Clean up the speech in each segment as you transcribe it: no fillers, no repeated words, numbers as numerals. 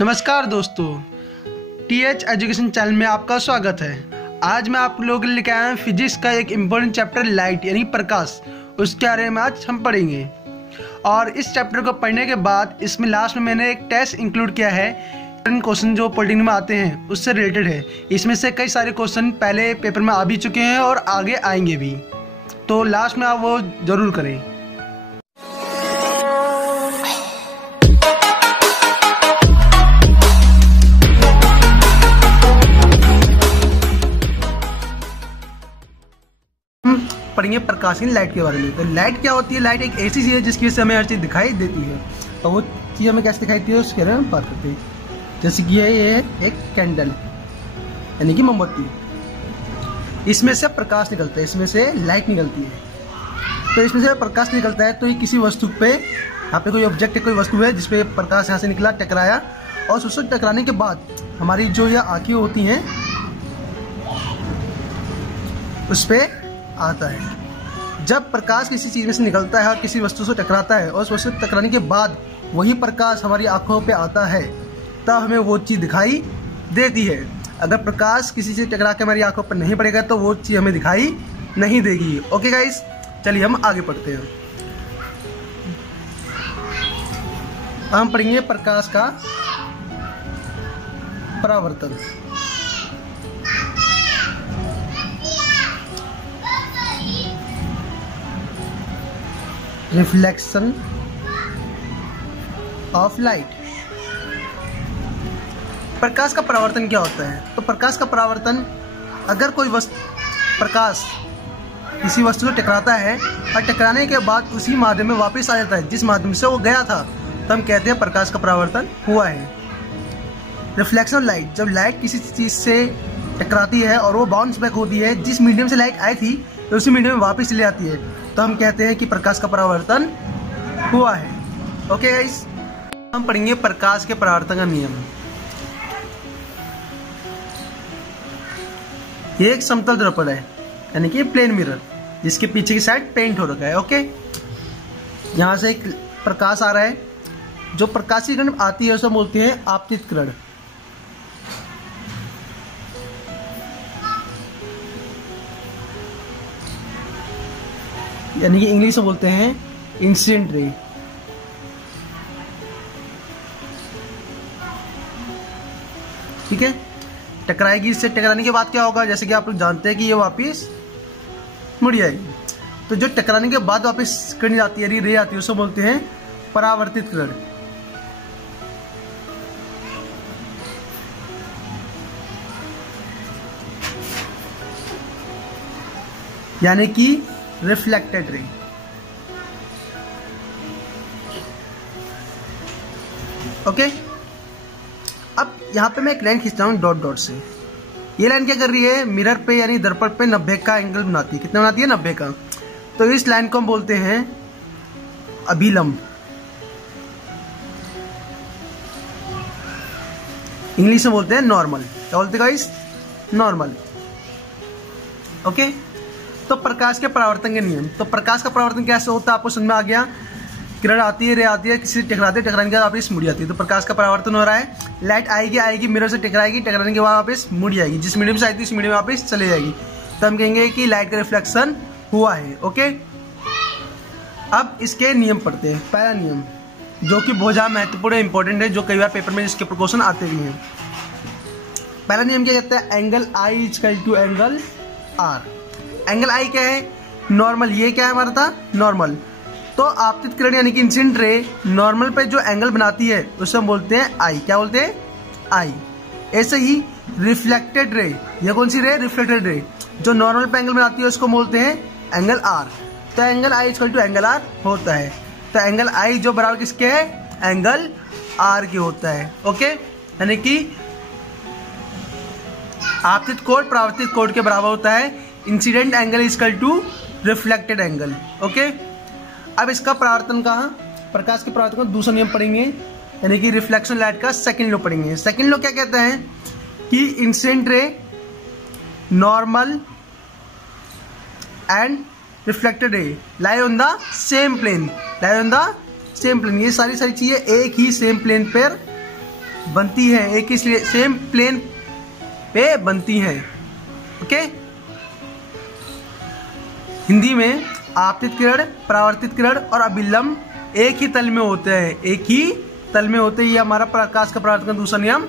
नमस्कार दोस्तों, TH education channel में आपका स्वागत है। आज मैं आप लोगों के लिए लेकर आया हूँ फिजिक्स का एक इम्पोर्टेंट चैप्टर लाइट यानी प्रकाश। उसके बारे में आज हम पढ़ेंगे और इस चैप्टर को पढ़ने के बाद इसमें लास्ट में मैंने एक टेस्ट इंक्लूड किया है। क्वेश्चन जो पॉलिटेक्निक में आते हैं उससे रिलेटेड है। इसमें से कई सारे क्वेश्चन पहले पेपर में आ भी चुके हैं और आगे आएंगे भी, तो लास्ट में आप वो ज़रूर करें। पढ़ेंगे प्रकाश की लाइट के बारे में। तो लाइट क्या होती है? लाइट एक ऐसी चीज़ है जिसकी वजह से हमें हर चीज़ दिखाई देती है। और वो चीज़ हमें कैसे दिखाई देती है उसके बारे में बात करते हैं। जैसे कि ये एक कैंडल यानी कि मोमबत्ती, इसमें से प्रकाश निकलता है, इसमें से लाइट निकलती है। तो इसमें से प्रकाश निकलता है तो ये किसी वस्तु पे, यहाँ पे कोई ऑब्जेक्ट है, कोई वस्तु है जिसपे प्रकाश यहाँ से निकला, टकराया, और उससे टकराने के बाद हमारी जो ये आँखें होती हैं उस पर आता है। जब प्रकाश किसी चीज़ में से निकलता है और किसी वस्तु से टकराता है और उस वस्तु से टकराने के बाद वही प्रकाश हमारी आंखों पे आता है, तब हमें वो चीज़ दिखाई देती है। अगर प्रकाश किसी से टकरा के हमारी आंखों पर नहीं पड़ेगा तो वो चीज़ हमें दिखाई नहीं देगी। ओके गाइस, चलिए हम आगे पढ़ते हैं। हम पढ़ेंगे प्रकाश का परावर्तन। Reflection of light. प्रकाश का परावर्तन क्या होता है? तो प्रकाश का परावर्तन, अगर कोई प्रकाश किसी वस्तु से टकराता है और टकराने के बाद उसी माध्यम में वापस आ जाता है जिस माध्यम से वो गया था, तो हम कहते हैं प्रकाश का परावर्तन हुआ है। रिफ्लेक्शन ऑफ लाइट, जब लाइट किसी चीज़ से टकराती है और वो बाउंस बैक होती है, जिस मीडियम से लाइट आई थी तो उसी मीडियम में वापस चली जाती है, तो हम कहते हैं कि प्रकाश का परावर्तन हुआ है। ओके गाइस, हम पढ़ेंगे प्रकाश के परावर्तन का नियम। ये एक समतल दर्पण है यानी कि प्लेन मिरर, जिसके पीछे की साइड पेंट हो रखा है। ओके, यहां से एक प्रकाश आ रहा है, जो प्रकाश की किरण आती है उसे बोलते हैं आपतित किरण। यानी कि इंग्लिश में बोलते हैं इंसिडेंट रे। ठीक है, टकराएगी, इससे टकराने के बाद क्या होगा, जैसे कि आप लोग जानते हैं कि ये वापस मुड़ जाएगी। तो जो टकराने के बाद वापस किरण जाती है, रे आती है, उसे बोलते हैं परावर्तित किरण। यानी कि रिफ्लेक्टेड रे। ओके, अब यहां पे मैं एक लाइन खींचता हूं डॉट डॉट से। ये लाइन क्या कर रही है? मिरर पे यानी दर्पण पे 90 का एंगल बनाती है। कितना बनाती है? 90 का। तो इस लाइन को हम बोलते हैं अभिलंब। इंग्लिश में बोलते हैं नॉर्मल। क्या बोलते हैं गाइस? नॉर्मल। ओके, तो प्रकाश के परावर्तन के नियम। तो प्रकाश का परावर्तन कैसे होता है आपको समझ में आ गया। किरण आती है, रे आती है, किसी से टकराती है, टकराने के बाद वापस मुड़ जाती है, तो प्रकाश का परावर्तन हो रहा है। लाइट आएगी, मिरर से टकराएगी, टकराने के बाद वापस मुड़ जाएगी, जिस मीडियम से आई थी उस मीडियम में वापस चले जाएगी, तो हम कहेंगे कि लाइट का रिफ्लेक्शन हुआ है। ओके, अब इसके नियम पढ़ते हैं। पहला नियम, जो कि बहुत ज्यादा महत्वपूर्ण है, इंपॉर्टेंट है, जो कई बार पेपर में इसके क्वेश्चन आते भी हैं। पहला नियम क्या कहता है? Angle I equal to angle R. Angle I क्या है? नॉर्मल। ये क्या है हमारा था? नॉर्मल। तो आपतित किरण यानी कि इंसिडेंट रे नॉर्मल पे जो एंगल बनाती है उसे हम बोलते हैं आई। क्या बोलते हैं? आई। ऐसे ही रिफ्लेक्टेड रे, ये कौन सी रे? रिफ्लेक्टेड रे, जो नॉर्मल पे एंगल बनाती है उसको बोलते हैं एंगल आर। तो angle I equal to angle R होता है। तो एंगल आई जो बराबर किसके है? एंगल आर के होता है। ओके, यानी कि आपतित कोण परावर्तित कोण के बराबर होता है। Incident angle equal to reflected angle. Okay, अब इसका परावर्तन का, प्रकाश के परावर्तन का दूसरा नियम पढ़ेंगे, यानी कि रिफ्लेक्शन लाइट का सेकंड लॉ पढ़ेंगे। सेकंड लॉ क्या कहता है कि incident ray normal and reflected ray lie on the same plane, lie on the same plane. ये सारी चीजें एक ही सेम प्लेन पर बनती है, एक ही सेम प्लेन पे बनती है। ओके, हिंदी में आपतित किरण, परावर्तित किरण और अभिलंब एक ही तल में होते हैं, एक ही तल में होते हैं। ये हमारा प्रकाश का परावर्तन का दूसरा नियम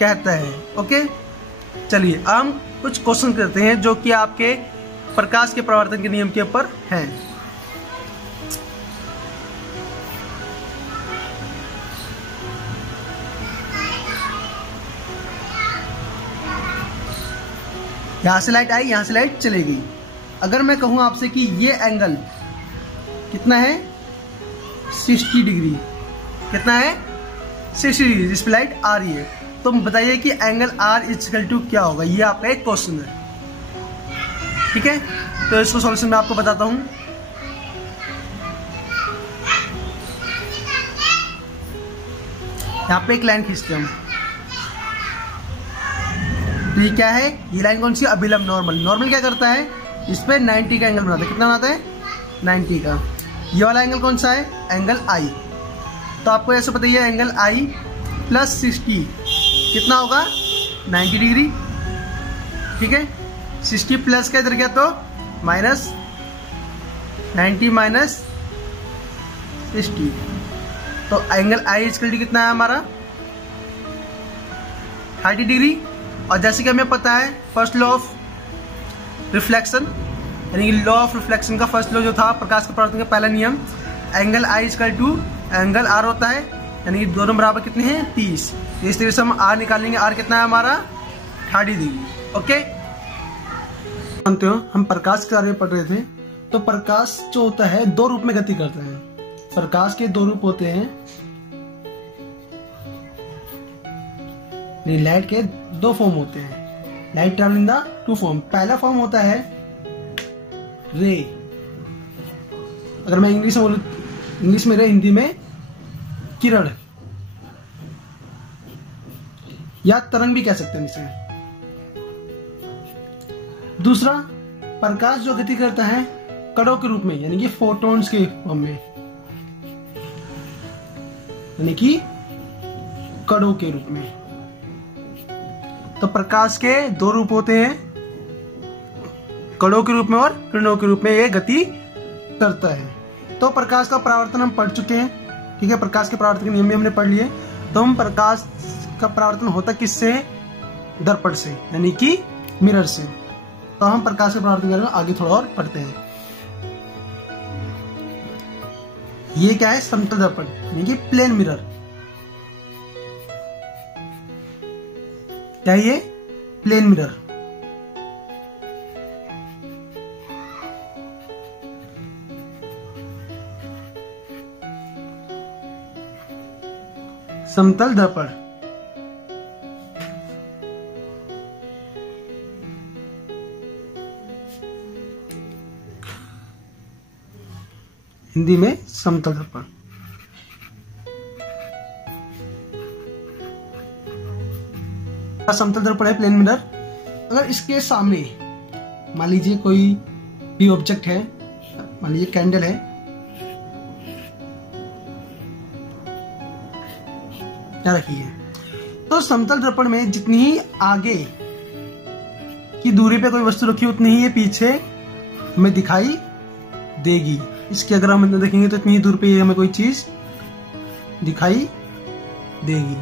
कहता है। ओके, चलिए हम कुछ क्वेश्चन करते हैं जो कि आपके प्रकाश के परावर्तन के नियम के ऊपर हैं। यहां से लाइट आई, यहां से लाइट चलेगी। अगर मैं कहूं आपसे कि ये एंगल कितना है 60 डिग्री, कितना है 60 डिग्री, जिस पे लाइट आ रही है, तो बताइए कि एंगल आर इक्वल टू क्या होगा। ये आपका एक क्वेश्चन है, ठीक है। तो इसको सॉल्यूशन मैं आपको बताता हूं। यहां पे एक लाइन खींचते हैं हम। तो ये क्या है, ये लाइन कौन सी, अभिलंब, नॉर्मल। नॉर्मल क्या करता है, इस पे 90 का एंगल बनाता है। कितना बनाता है, 90 का। ये वाला एंगल कौन सा है, एंगल आई। तो आपको ऐसे बताइए एंगल आई प्लस 60 कितना होगा, 90 डिग्री, ठीक है। 60 प्लस का इधर गया तो माइनस, 90 माइनस 60, तो एंगल आई इक्वल टू कितना है हमारा 30 डिग्री। और जैसे कि हमें पता है फर्स्ट लॉ ऑफ रिफ्लेक्शन, यानी कि लॉ ऑफ रिफ्लेक्शन का फर्स्ट लॉ जो था प्रकाश के परावर्तन का पहला नियम, angle I equal to angle R होता है, यानी कि दोनों बराबर कितने हैं 30। इस तरीके से हम आर निकालेंगे, आर कितना है हमारा 30 डिग्री। ओके, जानते हो हम प्रकाश के बारे में पढ़ रहे थे, तो प्रकाश जो होता है दो रूप में गति करता है। प्रकाश के दो रूप होते हैं, लाइट के दो फॉर्म होते हैं। Light travelling the two form. पहला फॉर्म होता है रे, अगर मैं इंग्लिश में बोलूं, इंग्लिश में रे, हिंदी में किरण या तरंग भी कह सकते हैं इसे। दूसरा प्रकाश जो गति करता है कणों के रूप में, यानी कि फोटॉन्स के फॉर्म में, यानी कि कणों के रूप में। तो प्रकाश के दो रूप होते हैं, कणों के रूप में और किरणों के रूप में ये गति करता है। तो प्रकाश का परावर्तन हम पढ़ चुके हैं, ठीक है। प्रकाश के परावर्तन के नियम भी हमने पढ़ लिए। तो हम प्रकाश का परावर्तन होता किससे, दर्पण से, यानी कि मिरर से। तो हम प्रकाश के परावर्तन के बारे में आगे थोड़ा और पढ़ते हैं। ये क्या है, समतल दर्पण, यानी कि प्लेन मिरर। क्या ये, प्लेन मिरर। समतल दर्पण, हिंदी में समतल दर्पण। समतल दर्पण है, प्लेन मिरर। अगर इसके सामने मान लीजिए कोई भी ऑब्जेक्ट है, मान लीजिए कैंडल है, क्या रखी है, तो समतल दर्पण में जितनी ही आगे की दूरी पे कोई वस्तु रखी है उतनी ही ये पीछे हमें दिखाई देगी। इसके अगर हम देखेंगे तो इतनी ही दूर पे ये हमें कोई चीज दिखाई देगी।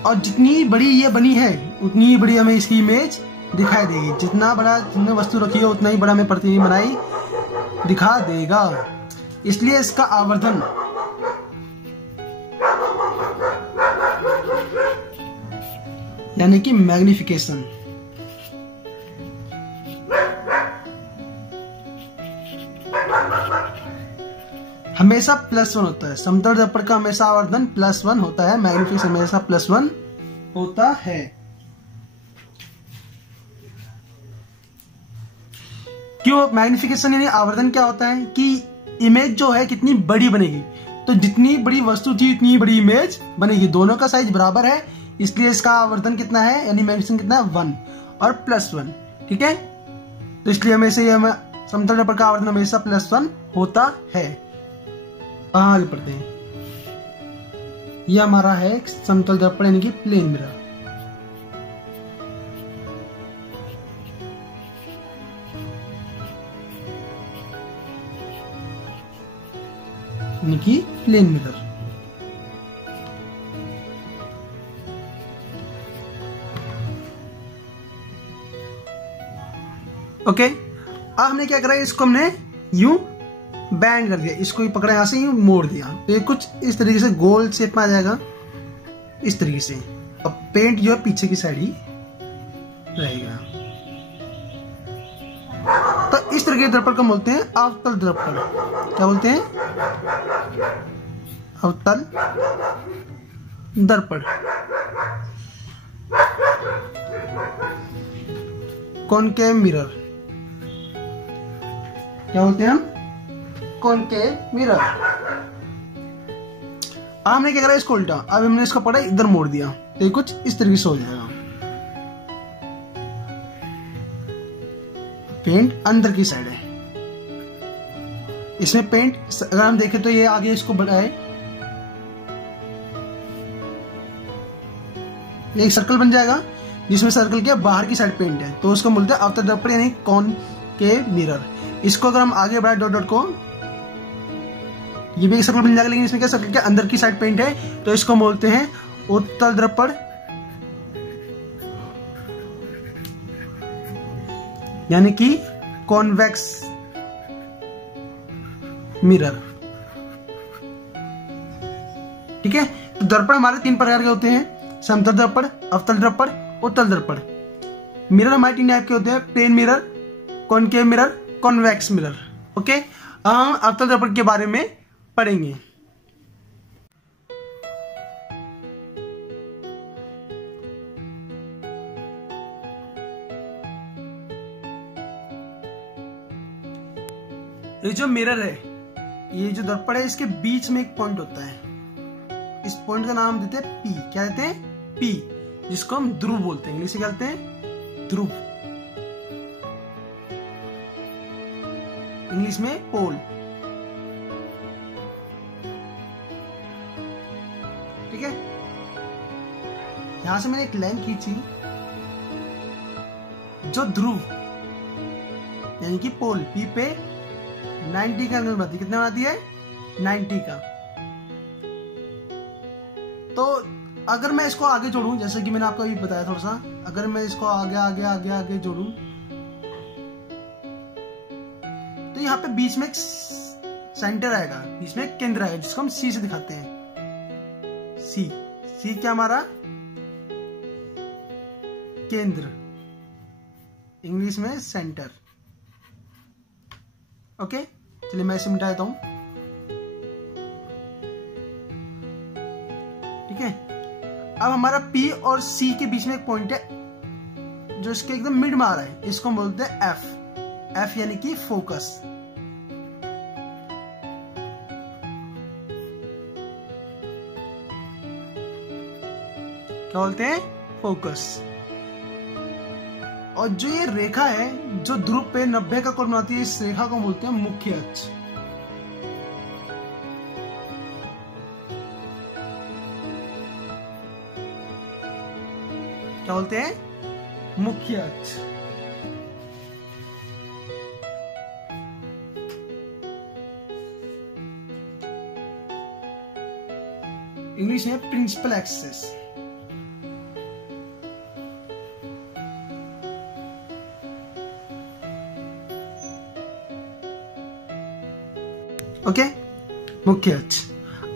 और जितनी बड़ी ये बनी है उतनी ही बड़ी हमें इसकी इमेज दिखाई देगी। जितना बड़ा जितने वस्तु रखी है उतना ही बड़ा हमें प्रतिबिंब बनाई दिखा देगा। इसलिए इसका आवर्धन यानी कि मैग्निफिकेशन हमेशा +1 होता है। समतल दर्पण का हमेशा आवर्धन +1 होता है, मैग्निफिकेशन हमेशा +1 होता है। क्यों मैग्निफिकेशन यानी आवर्धन क्या होता है कि इमेज जो है कितनी बड़ी बनेगी, तो जितनी बड़ी वस्तु थी उतनी बड़ी इमेज बनेगी। दोनों का साइज बराबर है, इसलिए इसका आवर्धन कितना है यानी मैग्निफिकेशन कितना है 1 और +1, ठीक है। तो इसलिए हमेशा ये समतल दर्पण का आवर्धन हमेशा +1 होता है। आगे पढ़ते हैं। ये हमारा है समतल दर्पण यानी कि प्लेन मिरर। यानी कि प्लेन मिरर। ओके, अब हमने क्या करा, इसको हमने यूं बैंड कर दिया, इसको ही पकड़ा, यहां से यूं मोड़ दिया, तो ये कुछ इस तरीके से गोल शेप में आ जाएगा, इस तरीके से। अब पेंट जो है पीछे की साइड ही रहेगा। तो इस तरह के दर्पण को बोलते हैं अवतल दर्पण। क्या बोलते हैं? अवतल दर्पण। कॉनकेव मिरर क्या बोलते हैं हम? Concave mirror. अब हमने क्या करा, इसको उल्टा, अब हमने इसको पड़ा इधर मोड़ दिया, तो ये कुछ इस तरीके से हो जाएगा। पेंट अंदर की साइड है, इसमें पेंट अगर हम देखें तो ये आगे इसको बढ़ाए, ये एक सर्कल बन जाएगा जिसमें सर्कल के बाहर की साइड पेंट है, तो उसको बोलते हैं अवतल दर्पण यानी कॉनकेव मिरर। इसको अगर हम आगे बढ़ाए डॉट डॉट को, ये भी एक सर्कल बन जाएगा, लेकिन इसमें क्या सर्कल के अंदर की साइड पेंट है, तो इसको बोलते हैं उत्तल दर्पण यानी कि कॉन्वेक्स मिरर। ठीक है, तो दर्पण हमारे 3 प्रकार के होते हैं, समतल दर्पण, अवतल दर्पण, उत्तल दर्पण। मिरर हमारे 3 टाइप के होते हैं, plane mirror, concave mirror, convex mirror. Okay, हम अवतल दर्पण के बारे में पढ़ेंगे। ये जो मिरर है, ये जो दर्पण है, इसके बीच में एक पॉइंट होता है, इस पॉइंट का नाम देते हैं पी। क्या देते हैं? पी, जिसको हम ध्रुव बोलते हैं, इंग्लिश में कहते हैं ध्रुव, इंग्लिश में पोल। ठीक है, यहां से मैंने एक लाइन खींची, जो ध्रुव यानी कि पोल पी पे 90 का एंगल बनाती है। कितना बनाती है? 90 का। तो अगर मैं इसको आगे जोड़ूं, जैसे कि मैंने आपको अभी बताया थोड़ा सा, अगर मैं इसको आगे आगे आगे आगे जोड़ूं, तो यहाँ पे बीच में एक सेंटर आएगा, बीच में एक केंद्र आएगा, जिसको हम सी से दिखाते हैं। सी, सी क्या हमारा? केंद्र, इंग्लिश में सेंटर। ओके, चलिए मैं इसे मिटा देता हूं। ठीक है, अब हमारा P और C के बीच में एक पॉइंट है जो इसके एकदम मिड में आ रहा है, इसको हम बोलते हैं F। F यानी कि फोकस। क्या बोलते हैं? फोकस। और जो ये रेखा है जो ध्रुव पे 90 का कोण बनाती है, इस रेखा को बोलते हैं मुख्य अक्ष। क्या बोलते हैं? मुख्य अक्ष। इंग्लिश में प्रिंसिपल एक्सिस। ओके, मुख्य अक्ष।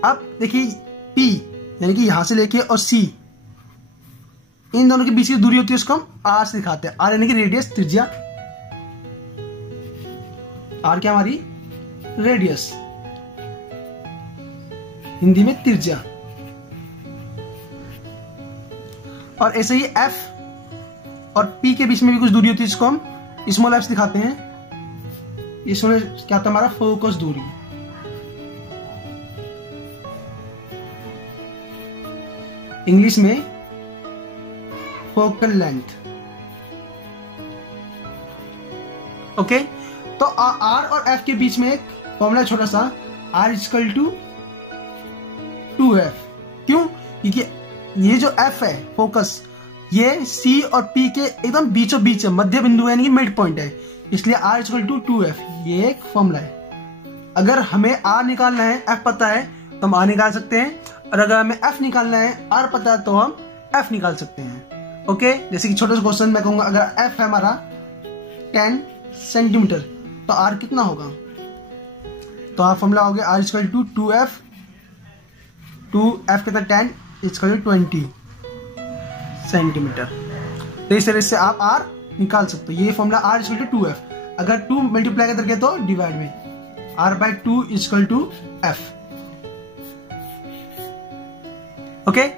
अब देखिए P यानी कि यहां से लेके और C, इन दोनों के बीच की दूरी होती है, उसको हम R से दिखाते हैं। R यानी कि रेडियस, त्रिज्या। R क्या हमारी? रेडियस, हिंदी में त्रिज्या। और ऐसे ही F और P के बीच में भी कुछ दूरी होती है, जिसको हम स्मॉल f से दिखाते हैं। इसमें क्या था? हमारा फोकस दूरी। इंग्लिश में फोकल लेंथ। ओके, तो R और F के बीच में एक फॉर्मूला छोटा सा, R इक्वल टू 2F। क्यों? क्योंकि ये जो एफ है फोकस, ये सी और पी के एकदम बीचों बीच है, मध्य बिंदु है, यानी कि मिड पॉइंट है, इसलिए R इक्वल टू 2F, ये एक फॉर्मूला है। अगर हमें R निकालना है, F पता है तो हम R निकाल सकते हैं, और अगर हमें F निकालना है, R पता है तो हम F निकाल सकते हैं। ओके, जैसे कि छोटा सा क्वेश्चन मैं कहूंगा, अगर F है हमारा 10 सेंटीमीटर तो R कितना होगा, तो आप फॉर्मूला हो गया R equal to 2F, 2F कितना 10 इक्वल टू 20 सेंटीमीटर। तो इस तरह से आप R निकाल सकते हो। ये formula R equal to 2F, अगर 2 मल्टीप्लाई करके तो डिवाइड में R by 2 equal to F। Okay,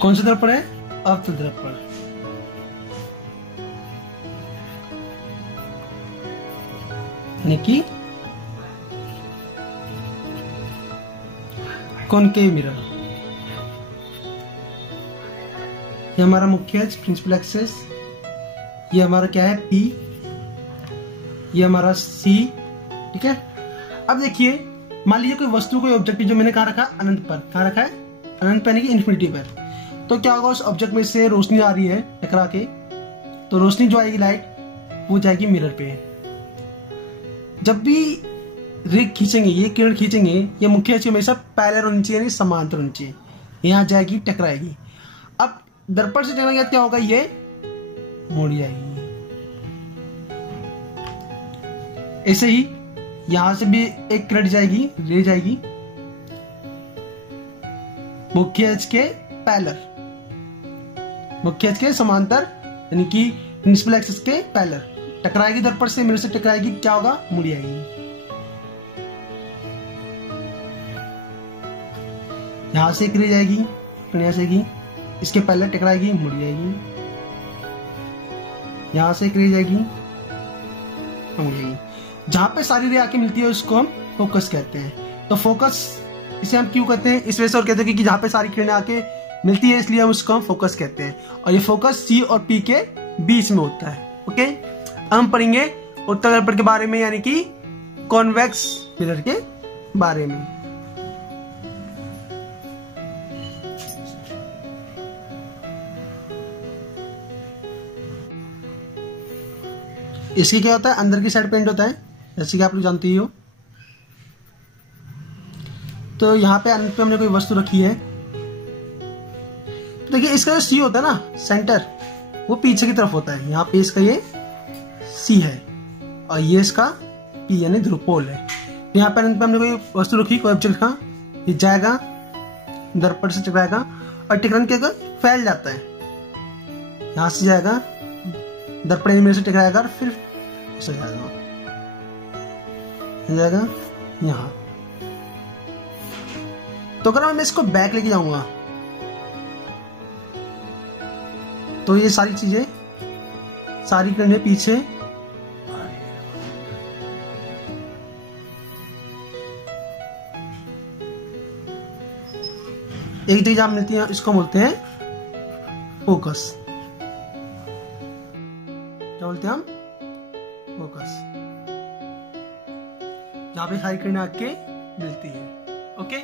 कौन सा दर्पण है, अवतल दर्पण। यानी कि कॉनकेव मिरर। ये हमारा मुख्य है प्रिंसिपल एक्सिस, ये हमारा क्या है P, ये हमारा C, ठीक है। अब देखिए, मान लीजिए कोई वस्तु, कोई ऑब्जेक्ट जो मैंने कहा रखा अनंत पर, कहा रखा है अनंत पर यानी कि इन्फिनिटी पर, तो क्या होगा, उस ऑब्जेक्ट में से रोशनी आ रही है टकरा के, तो रोशनी जो आएगी लाइट वो जाएगी मिरर पे। जब भी रे खींचेंगे, ये किरण खींचेंगे, ये मुख्य अक्ष हमेशा पैरेलल होनी चाहिए, यानी समांतर होनी चाहिए, यहाँ जाएगी टकराएगी। अब दर्पण से टकराएगी क्या होगा, ये मुड़ जाएगी। ऐसे ही यहां से भी एक किरण जाएगी, रे जाएगी मुख्य अक्ष के पैरेलल, मुख्य अक्ष के समांतर, यानी कि प्रिंसिपल एक्सिस के पैरेलल टकराएगी, दर्पण से मिरर से टकराएगी, क्या होगा, मुड़ जाएगी। यहां से एक रे जाएगी, यहां से जाएगी, इसके पैरेलल टकराएगी, मुड़ जाएगी। यहां से एक रे जाएगी, मुड़ जाएगी। जहां पे सारी रे आके मिलती है उसको हम फोकस कहते हैं। तो फोकस इसे हम क्यों कहते हैं, इस वजह से और कहते हैं कि जहां पे सारी किरणें आके मिलती है, इसलिए हम उसको हम फोकस कहते हैं। और ये फोकस C और P के बीच में होता है। ओके, हम पढ़ेंगे उत्तल दर्पण के बारे में, यानी कि कॉन्वेक्स मिरर के बारे में। इसकी क्या होता है, अंदर की साइड पेंट होता है, जैसे कि आप लोग जानते ही हो। तो यहाँ पे अंत पे हमने कोई वस्तु रखी है, तो देखिए इसका जो सी होता है ना, सेंटर, वो पीछे की तरफ होता है। यहाँ पे इसका ये सी है और ये इसका पी यानी ध्रुव पोल है। तो यहाँ पे अंत पे हमने कोई वस्तु रखी, कोई ऑब्जेक्ट का, ये जाएगा दर्पण से टकराएगा और टकराने के फैल जाता है, यहाँ से जाएगा दर्पण में से टकराएगा और फिर ऐसे जाएगा यहाँ। तो अगर मैं इसको बैक लेके जाऊंगा तो ये सारी चीजें, सारी किरणें पीछे एक जगह मिलती है, इसको बोलते हैं फोकस। क्या बोलते हैं हम, फोकस, जहां पे सारी किरणें आके मिलती है। ओके।